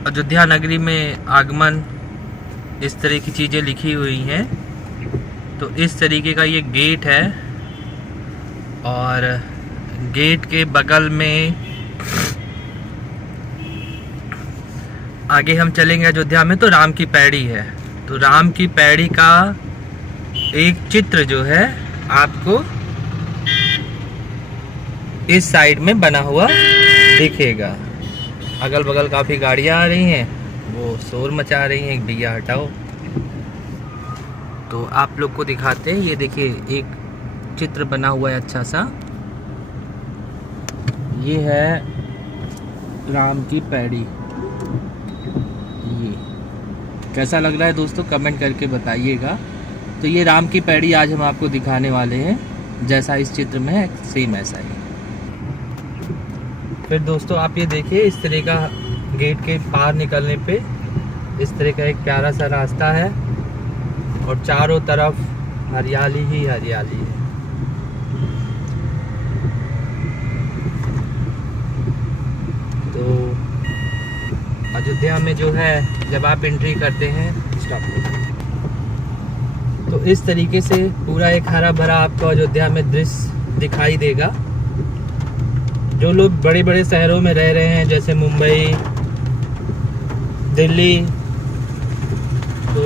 अयोध्या नगरी में आगमन, इस तरह की चीज़ें लिखी हुई हैं। तो इस तरीके का ये गेट है और गेट के बगल में आगे हम चलेंगे अयोध्या में तो राम की पैड़ी है। तो राम की पैड़ी का एक चित्र जो है आपको इस साइड में बना हुआ दिखेगा। अगल बगल काफ़ी गाड़ियाँ आ रही हैं, वो शोर मचा रही हैं। एक भैया हटाओ। तो आप लोग को दिखाते हैं, ये देखिए एक चित्र बना हुआ है अच्छा सा। ये है राम की पैड़ी। ये कैसा लग रहा है दोस्तों, कमेंट करके बताइएगा। तो ये राम की पैड़ी आज हम आपको दिखाने वाले हैं, जैसा इस चित्र में है सेम ऐसा ही। फिर दोस्तों आप ये देखिए, इस तरह का गेट के पार निकलने पे इस तरह का एक प्यारा सा रास्ता है और चारों तरफ हरियाली ही हरियाली है। तो अयोध्या में जो है जब आप एंट्री करते हैं तो इस तरीके से पूरा एक हरा भरा आपको अयोध्या में दृश्य दिखाई देगा। जो लोग बड़े बड़े शहरों में रह रहे हैं जैसे मुंबई, दिल्ली, तो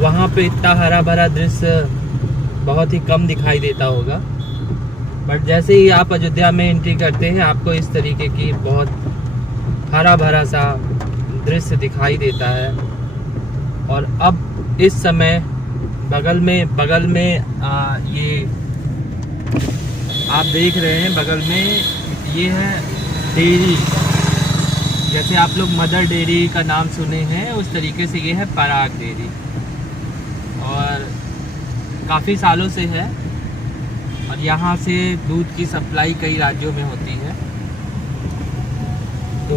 वहाँ पे इतना हरा भरा दृश्य बहुत ही कम दिखाई देता होगा। बट जैसे ही आप अयोध्या में एंट्री करते हैं आपको इस तरीके की बहुत हरा भरा सा दृश्य दिखाई देता है। और अब इस समय बगल में ये आप देख रहे हैं, बगल में ये है डेयरी। जैसे आप लोग मदर डेयरी का नाम सुने हैं, उस तरीके से ये है पराग डेयरी और काफ़ी सालों से है। और यहाँ से दूध की सप्लाई कई राज्यों में होती है। तो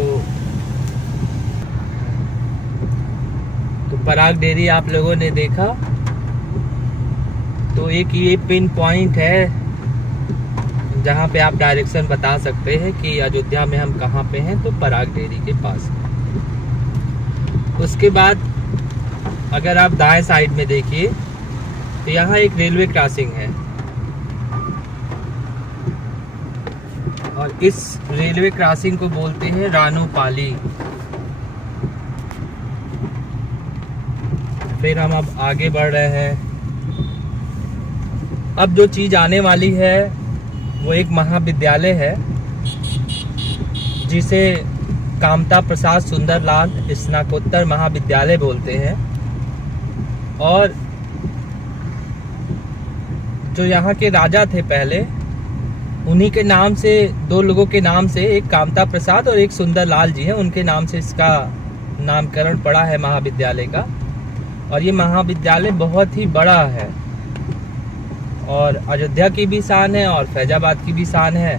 पराग डेयरी आप लोगों ने देखा। तो एक ये पिन पॉइंट है जहाँ पे आप डायरेक्शन बता सकते हैं कि अयोध्या में हम कहाँ पे हैं, तो पराग डेयरी के पास। उसके बाद अगर आप दाएं साइड में देखिए तो यहाँ एक रेलवे क्रॉसिंग है और इस रेलवे क्रॉसिंग को बोलते हैं रानोपाली। फिर हम अब आगे बढ़ रहे हैं। अब जो चीज़ आने वाली है वो एक महाविद्यालय है जिसे कामता प्रसाद सुंदरलाल स्नातकोत्तर महाविद्यालय बोलते हैं। और जो यहाँ के राजा थे पहले, उन्हीं के नाम से, दो लोगों के नाम से, एक कामता प्रसाद और एक सुंदरलाल जी हैं, उनके नाम से इसका नामकरण पड़ा है महाविद्यालय का। और ये महाविद्यालय बहुत ही बड़ा है और अयोध्या की भी शान है और फैजाबाद की भी शान है।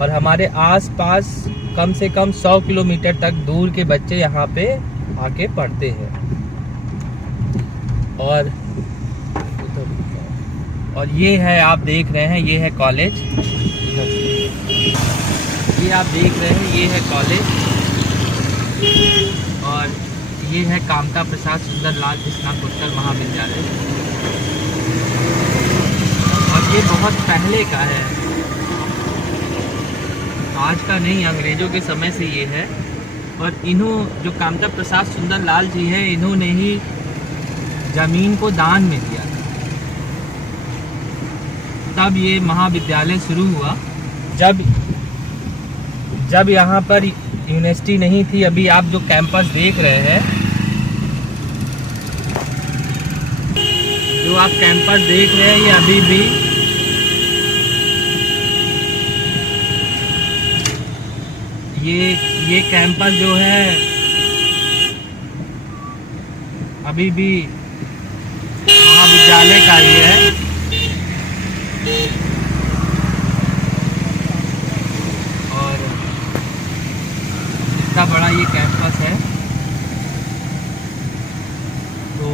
और हमारे आसपास कम से कम 100 किलोमीटर तक दूर के बच्चे यहाँ पे आके पढ़ते हैं। और ये है, आप देख रहे हैं, ये है कॉलेज। ये आप देख रहे हैं, ये है कॉलेज और ये है कामता प्रसाद सुंदरलाल स्नातकोत्तर महाविद्यालय। और ये बहुत पहले का है, आज का नहीं, अंग्रेजों के समय से ये है। और जो कामता प्रसाद सुंदरलाल जी हैं, इन्होंने ही जमीन को दान में दिया था, तब ये महाविद्यालय शुरू हुआ। जब यहाँ पर यूनिवर्सिटी नहीं थी। अभी आप जो कैंपस देख रहे हैं, जो आप कैंपस देख रहे हैं, ये अभी भी ये कैंपस जो है अभी भी महाविद्यालय का ही है। और इतना बड़ा ये कैंपस है। तो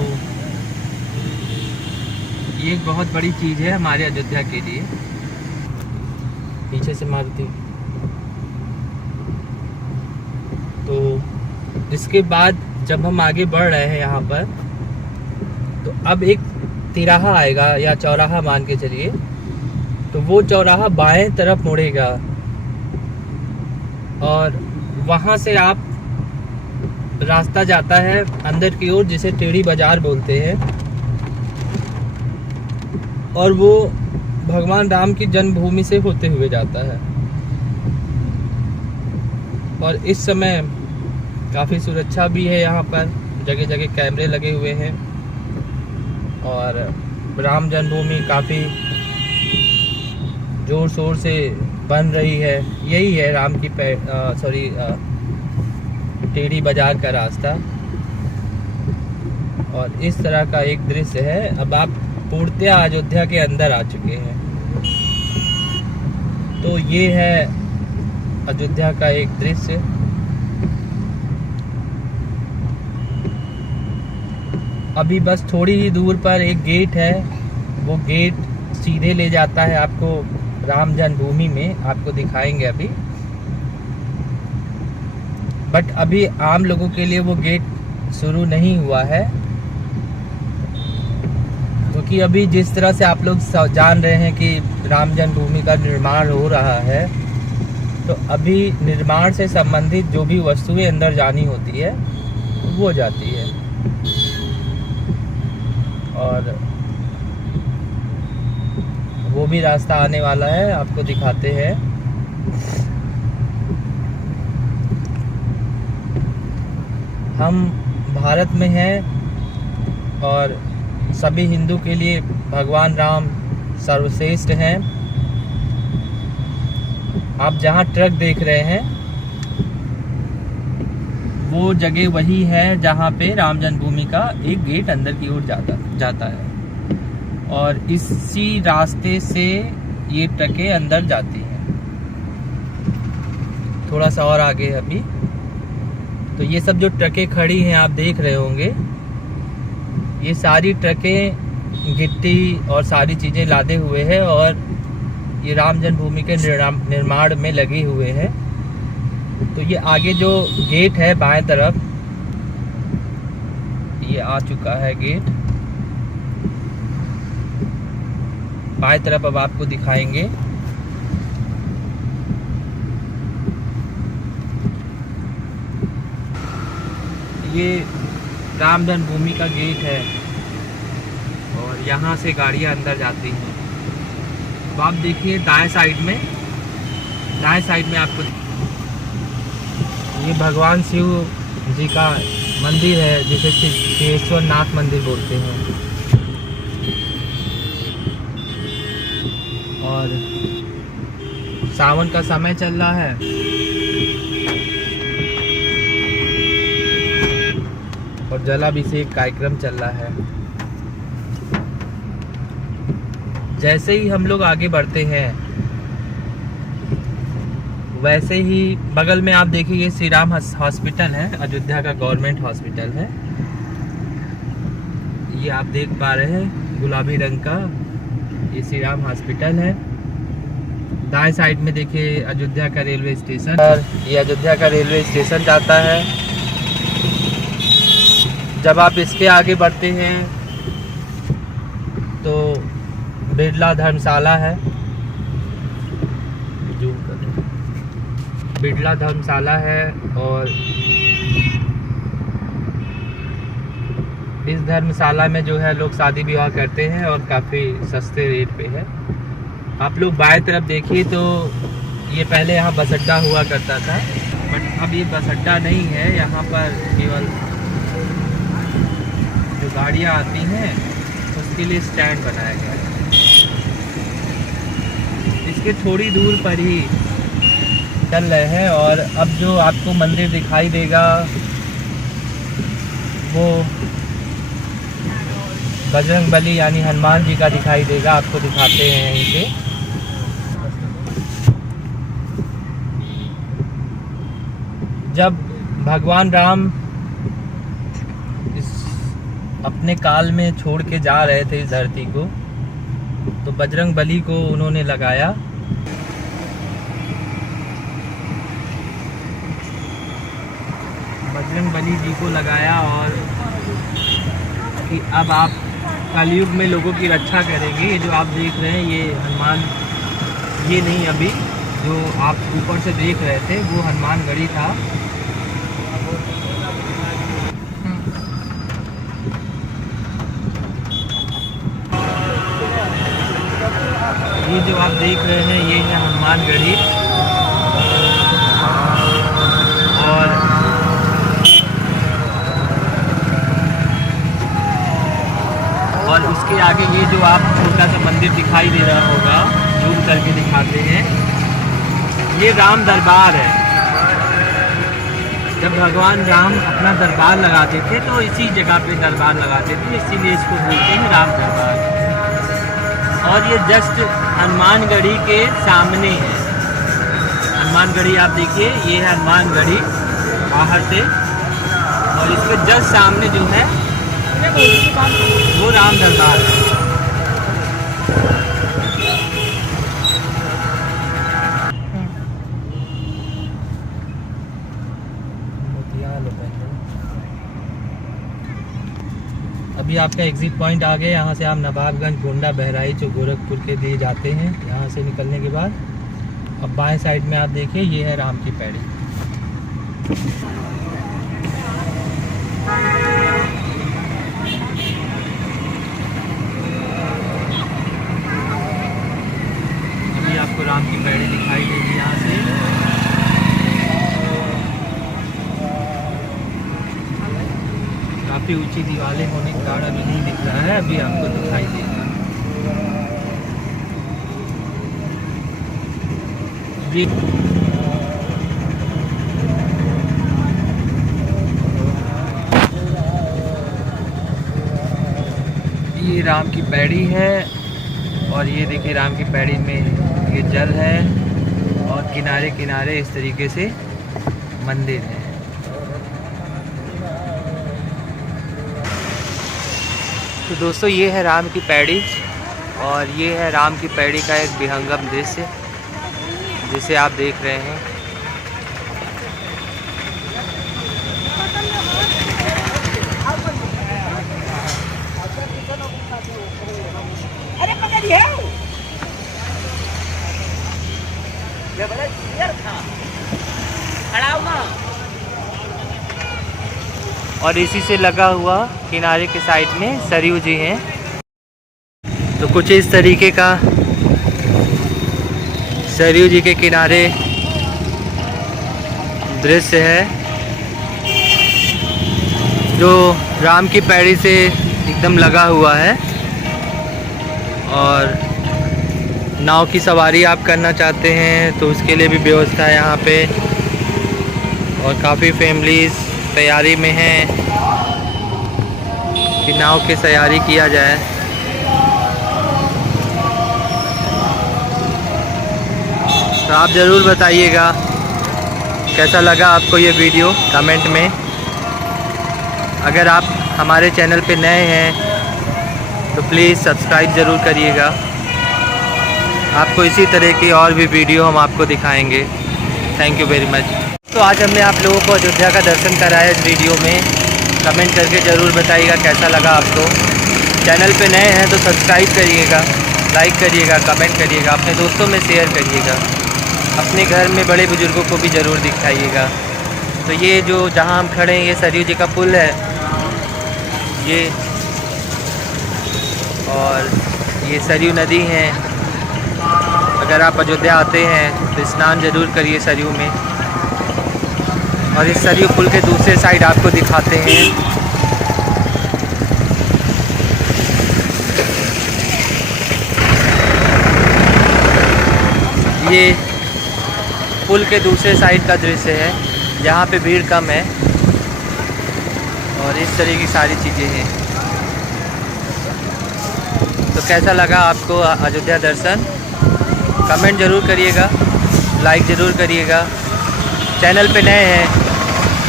ये एक बहुत बड़ी चीज़ है हमारे अयोध्या के लिए। पीछे से मारुति। तो इसके बाद जब हम आगे बढ़ रहे हैं यहाँ पर, तो अब एक तिराहा आएगा या चौराहा मान के चलिए, तो वो चौराहा बाएं तरफ मुड़ेगा और वहाँ से आप रास्ता जाता है अंदर की ओर, जिसे टेढ़ी बाजार बोलते हैं, और वो भगवान राम की जन्मभूमि से होते हुए जाता है। और इस समय काफ़ी सुरक्षा भी है यहाँ पर, जगह जगह कैमरे लगे हुए हैं और राम जन्मभूमि काफ़ी जोर शोर से बन रही है। यही है राम की टेढ़ी बाजार का रास्ता। और इस तरह का एक दृश्य है। अब आप पूर्णतया अयोध्या के अंदर आ चुके हैं। तो ये है अयोध्या का एक दृश्य। अभी बस थोड़ी ही दूर पर एक गेट है, वो गेट सीधे ले जाता है आपको राम जन्मभूमि में, आपको दिखाएंगे अभी। बट अभी आम लोगों के लिए वो गेट शुरू नहीं हुआ है, क्योंकि अभी जिस तरह से आप लोग जान रहे हैं कि राम जन्मभूमि का निर्माण हो रहा है, तो अभी निर्माण से संबंधित जो भी वस्तुएं अंदर जानी होती है वो जाती है। और वो भी रास्ता आने वाला है, आपको दिखाते हैं। हम भारत में हैं और सभी हिंदू के लिए भगवान राम सर्वश्रेष्ठ हैं। आप जहाँ ट्रक देख रहे हैं वो जगह वही है जहाँ पे राम जन्मभूमि का एक गेट अंदर की ओर जाता है और इसी रास्ते से ये ट्रकें अंदर जाती हैं। थोड़ा सा और आगे अभी तो ये सब जो ट्रकें खड़ी हैं आप देख रहे होंगे, ये सारी ट्रकें गिट्टी और सारी चीज़ें लादे हुए हैं और ये राम जन्मभूमि के निर्माण में लगे हुए हैं। तो ये आगे जो गेट है बाएं तरफ, ये आ चुका है गेट बाएं तरफ। अब आपको दिखाएंगे। ये राम जन्मभूमि का गेट है और यहाँ से गाड़ियाँ अंदर जाती हैं। अब आप देखिए दाएं साइड में आपको ये भगवान शिव जी का मंदिर है, जिसे सिद्धेश्वर नाथ मंदिर बोलते हैं। और सावन का समय चल रहा है और जलाभिषेक कार्यक्रम चल रहा है। जैसे ही हम लोग आगे बढ़ते हैं वैसे ही बगल में आप देखिए ये श्री राम हॉस्पिटल है, अयोध्या का गवर्नमेंट हॉस्पिटल है। ये आप देख पा रहे हैं गुलाबी रंग का, ये श्री राम हॉस्पिटल है। दाएं साइड में देखिए अयोध्या का रेलवे स्टेशन, और ये अयोध्या का रेलवे स्टेशन जाता है। जब आप इसके आगे बढ़ते हैं तो बिरला धर्मशाला है, बिरला धर्मशाला है। और इस धर्मशाला में जो है लोग शादी विवाह करते हैं और काफ़ी सस्ते रेट पे है। आप लोग बाएं तरफ देखिए तो ये पहले यहाँ बस अड्डा हुआ करता था, बट अब ये बस अड्डा नहीं है। यहाँ पर केवल जो गाड़ियाँ आती हैं उसके लिए स्टैंड बनाया गया है। इसके थोड़ी दूर पर ही चल रहे हैं और अब जो आपको मंदिर दिखाई देगा वो बजरंगबली यानी हनुमान जी का दिखाई देगा। आपको दिखाते हैं यहीं से। जब भगवान राम अपने काल में छोड़ के जा रहे थे इस धरती को, तो बजरंगबली को उन्होंने लगाया। बजरंग बली जी को लगाया और कि अब आप कलयुग में लोगों की रक्षा करेंगे। ये जो आप देख रहे हैं ये हनुमान, ये नहीं, अभी जो आप ऊपर से देख रहे थे वो हनुमान गढ़ी था। ये जो आप देख रहे हैं ये है हनुमान गढ़ी। और उसके आगे ये जो आप छोटा सा मंदिर दिखाई दे रहा होगा, जूम करके दिखाते हैं, ये राम दरबार है। जब भगवान राम अपना दरबार लगाते थे तो इसी जगह पे दरबार लगाते थे, इसीलिए इसको बोलते हैं राम दरबार। और ये जस्ट हनुमान गढ़ी के सामने है। हनुमान गढ़ी आप देखिए, ये है हनुमान गढ़ी बाहर से, और इसके जस्ट सामने जो है वो राम दरबार है। अभी आपका एग्जिट पॉइंट आ गया। यहाँ से आप नवाबगंज, गोंडा, बहराइच और गोरखपुर के लिए जाते हैं। यहाँ से निकलने के बाद अब बाएं साइड में आप देखिए ये है राम की पैड़ी। अभी आपको राम की पैड़ी दिखाई देगी यहाँ से। काफ़ी ऊंची दीवारें होने के कारण अभी नहीं दिख रहा है, अभी आपको दिखाई देगा। ये राम की पैड़ी है और ये देखिए राम की पैड़ी में ये जल है और किनारे किनारे इस तरीके से मंदिर है। तो दोस्तों ये है राम की पैड़ी और ये है राम की पैड़ी का एक विहंगम दृश्य जिसे आप देख रहे हैं। और इसी से लगा हुआ किनारे के साइड में सरयू जी हैं। तो कुछ इस तरीके का सरयू जी के किनारे दृश्य है जो राम की पैड़ी से एकदम लगा हुआ है। और नाव की सवारी आप करना चाहते हैं तो उसके लिए भी व्यवस्था है यहाँ पे। और काफ़ी फैमिलीज़ तैयारी में हैं कि नाव की सवारी किया जाए। तो आप ज़रूर बताइएगा कैसा लगा आपको ये वीडियो कमेंट में। अगर आप हमारे चैनल पे नए हैं तो प्लीज़ सब्सक्राइब ज़रूर करिएगा। आपको इसी तरह की और भी वीडियो हम आपको दिखाएंगे। Thank you very much. तो आज हमने आप लोगों को अयोध्या का दर्शन कराया इस वीडियो में। कमेंट करके ज़रूर बताइएगा कैसा लगा आपको। चैनल पे नए हैं तो सब्सक्राइब करिएगा, लाइक करिएगा, कमेंट करिएगा, अपने दोस्तों में शेयर करिएगा, अपने घर में बड़े बुजुर्गों को भी ज़रूर दिखाइएगा। तो ये जो जहाँ हम खड़े हैं ये सरयू जी का पुल है ये, और ये सरयू नदी है। अगर आप अयोध्या आते हैं तो स्नान ज़रूर करिए सरयू में। और इस सरयू पुल के दूसरे साइड आपको दिखाते हैं ये पुल के दूसरे साइड का दृश्य है जहाँ पे भीड़ कम है और इस तरह की सारी चीज़ें हैं। तो कैसा लगा आपको अयोध्या दर्शन? कमेंट ज़रूर करिएगा, लाइक ज़रूर करिएगा। चैनल पे नए हैं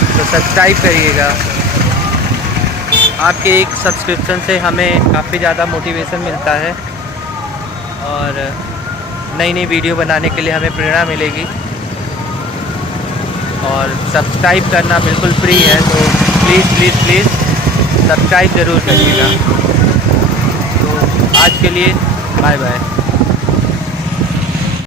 तो सब्सक्राइब करिएगा। आपके एक सब्सक्रिप्शन से हमें काफ़ी ज़्यादा मोटिवेशन मिलता है और नई नई वीडियो बनाने के लिए हमें प्रेरणा मिलेगी। और सब्सक्राइब करना बिल्कुल फ्री है, तो प्लीज़ प्लीज़ प्लीज़ सब्सक्राइब ज़रूर करिएगा। तो आज के लिए बाय बाय।